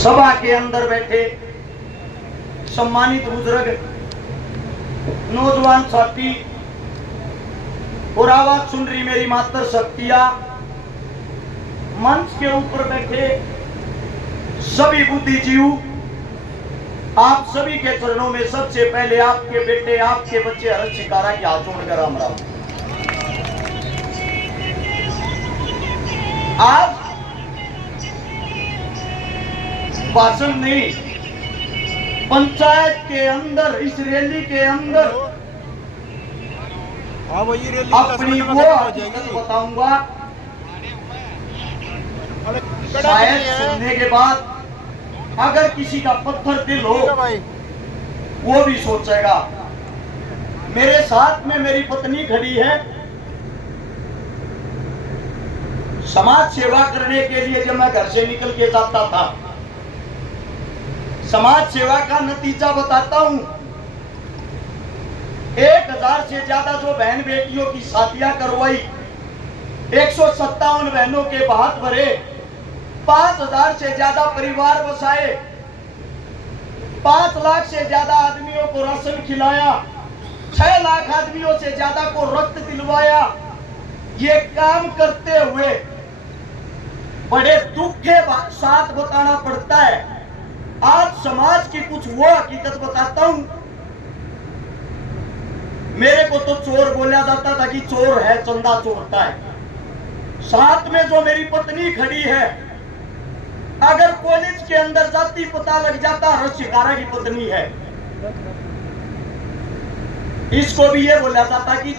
सभा के अंदर बैठे सम्मानित बुजुर्ग, नौजवान साथी और आवाज सुन रही मेरी मातर शक्तियां, मंच के ऊपर बैठे सभी बुद्धिजीव, आप सभी के चरणों में सबसे पहले आपके बेटे, आपके बच्चे हर्ष शिकारा की हाथ जोड़कर राम राम। आज भाषण नहीं, पंचायत के अंदर, इस रैली के अंदर अपनी वो हकीकत बताऊंगा। शायद सुनने के बाद अगर किसी का पत्थर दिल हो वो भी सोचेगा। मेरे साथ में मेरी पत्नी खड़ी है। समाज सेवा करने के लिए जब मैं घर से निकल के जाता था, समाज सेवा का नतीजा बताता हूं। 1000 से ज्यादा जो बहन बेटियों की शादियां करवाई, 157 बहनों के हाथ भरे, 5000 से ज्यादा परिवार बसाए, 5 लाख से ज्यादा आदमियों को राशन खिलाया, 6 लाख आदमियों से ज्यादा को रक्त दिलवाया। ये काम करते हुए बड़े दुख के साथ बताना पड़ता है। आज समाज की कुछ वो हकीकत बताता हूं। मेरे को तो चोर बोला जाता था कि चोर है, चंदा चोरता है। साथ में जो मेरी पत्नी खड़ी है, अगर कॉलेज के अंदर जाती पता लग जाता हर्ष शिकारा की पत्नी है। इसको भी ये बोला जाता कि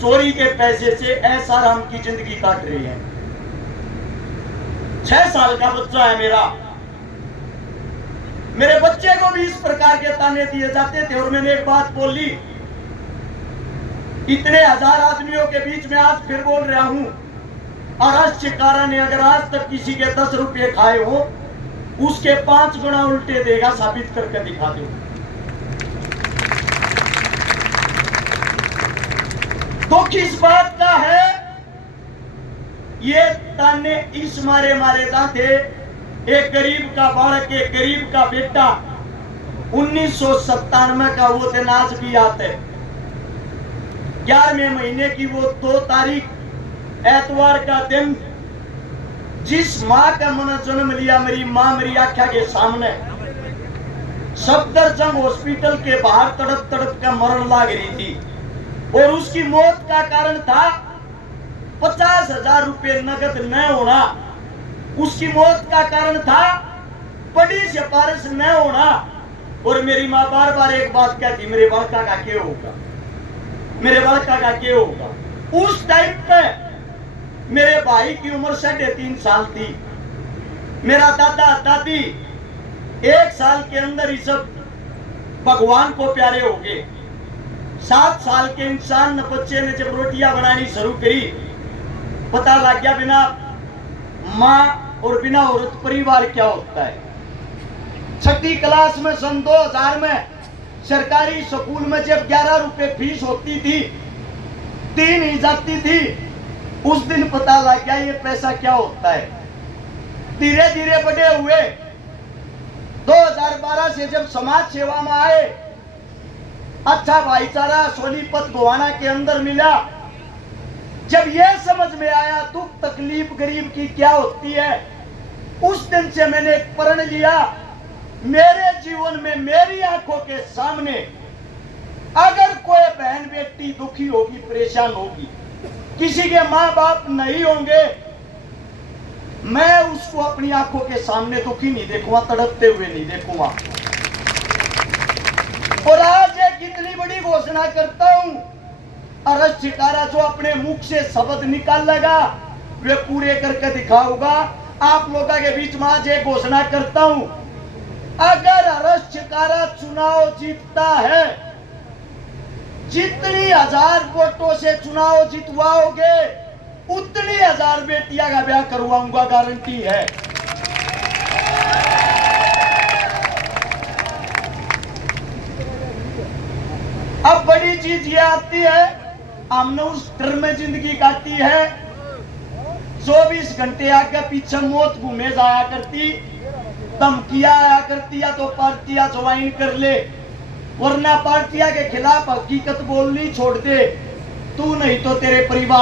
चोरी के पैसे से ऐसा राम की जिंदगी काट रही है। 6 साल का बच्चा है मेरा। मेरे बच्चे को भी इस प्रकार के ताने दिए जाते थे। और मैंने एक बात बोली, इतने 1000 आदमियों के बीच में आज फिर बोल रहा हूं, और हर्ष शिकारा ने अगर आज तक किसी के 10 रुपये खाए हो, उसके 5 गुना उल्टे देगा। साबित करके दिखा दो। तो किस बात का है ये ताने? इस मारे मारे जाते। एक गरीब का बालक, एक गरीब का बेटा, 1997 का वो दिन आज भी याद है। 11वें महीने की वो 2 तारीख एतवार का दिन, जिस माँ का मैंने जन्म लिया, मेरी माँ मेरी आंखों के सामने सफदरजंग हॉस्पिटल के बाहर तड़प तड़प कर मरण लाग रही थी। और उसकी मौत का कारण था 50,000 रुपये नगद न होना। उसकी मौत का कारण था बड़ी सिफारिश न होना। और मेरी माँ बार बार एक बात कहती, मेरे बालका का क्या होगा, मेरे बालका का क्या होगा। उस टाइम पे मेरे भाई की उम्र 3.5 साल थी। मेरा दादा दादी 1 साल के अंदर ही सब भगवान को प्यारे हो गए। 7 साल के इंसान ने, बच्चे ने जब रोटियां बनानी शुरू करी, पता लग गया बिना माँ और बिना औरत परिवार क्या होता है। 6ठी क्लास में सन 2000 में सरकारी स्कूल में जब 11 रुपए फीस होती थी, 3 ही जाती थी, उस दिन पता लग गया ये पैसा क्या होता है। धीरे धीरे बड़े हुए। 2012 से जब समाज सेवा में आए, अच्छा भाईचारा सोनीपत गोवाना के अंदर मिला। जब यह समझ में आया दुख तकलीफ गरीब की क्या होती है, उस दिन से मैंने एक प्रण लिया, मेरे जीवन में मेरी आंखों के सामने अगर कोई बहन बेटी दुखी होगी, परेशान होगी, किसी के माँ बाप नहीं होंगे, मैं उसको अपनी आंखों के सामने दुखी नहीं देखूंगा, तड़पते हुए नहीं देखूंगा। और आज एक इतनी बड़ी घोषणा करता हूं, हर्ष शिकारा जो अपने मुख से शब्द निकाल लगा वे पूरे करके दिखाऊंगा। आप लोगों के बीच में आज एक घोषणा करता हूं, अगर हर्ष शिकारा चुनाव जीतता है, जितनी 1000 वोटों से चुनाव जितवाओगे उतनी 1000 बेटियां का ब्याह करवाऊंगा, गारंटी है। अब बड़ी चीज ये आती है, हमने उस डर में जिंदगी काटी है। 24 घंटे आगे पीछे मौत घूमे जाया करती, धमकियां आया करती, या तो पार्टियां ज्वाइन कर ले, वरना पार्टियां के खिलाफ हकीकत बोलनी छोड़ दे, तू नहीं तो तेरे परिवार